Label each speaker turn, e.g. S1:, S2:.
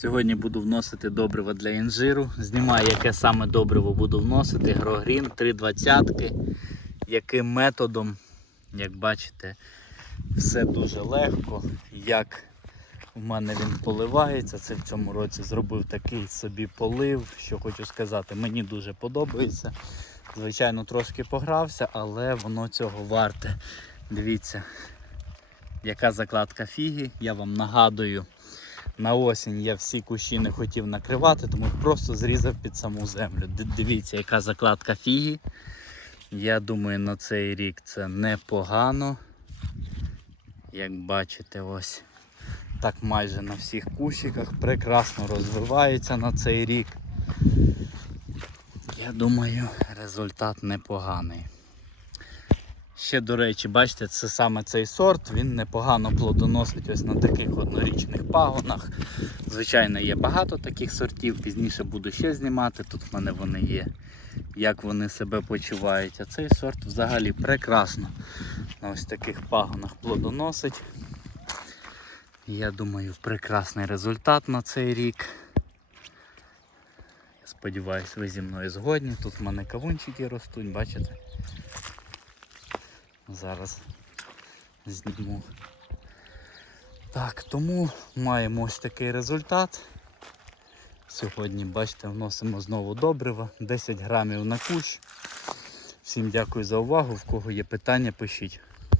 S1: Сьогодні буду вносити добриво для інжиру. Знімаю, яке саме добриво буду вносити. Грогрін 320. Яким методом, як бачите, все дуже легко. Як у мене він поливається. Це в цьому році зробив такий собі полив. Що хочу сказати, мені дуже подобається. Звичайно, трошки погрався, але воно цього варте. Дивіться, яка закладка фіги. Я вам нагадую, на осінь я всі кущі не хотів накривати, тому просто зрізав під саму землю. Дивіться, яка закладка фіги. Я думаю, на цей рік це непогано. Як бачите, ось так майже на всіх кущиках прекрасно розвивається на цей рік. Я думаю, результат непоганий. Ще, до речі, бачите, це саме цей сорт, він непогано плодоносить ось на таких однорічних пагонах. Звичайно, є багато таких сортів, пізніше буду ще знімати, тут в мене вони є, як вони себе почувають. А цей сорт взагалі прекрасно на ось таких пагонах плодоносить. Я думаю, прекрасний результат на цей рік. Я сподіваюся, ви зі мною згодні. Тут в мене кавунчики ростуть, бачите? Зараз зніму. Так, тому маємо ось такий результат. Сьогодні, бачите, вносимо знову добрива, 10 грамів на кущ. Всім дякую за увагу. В кого є питання, пишіть.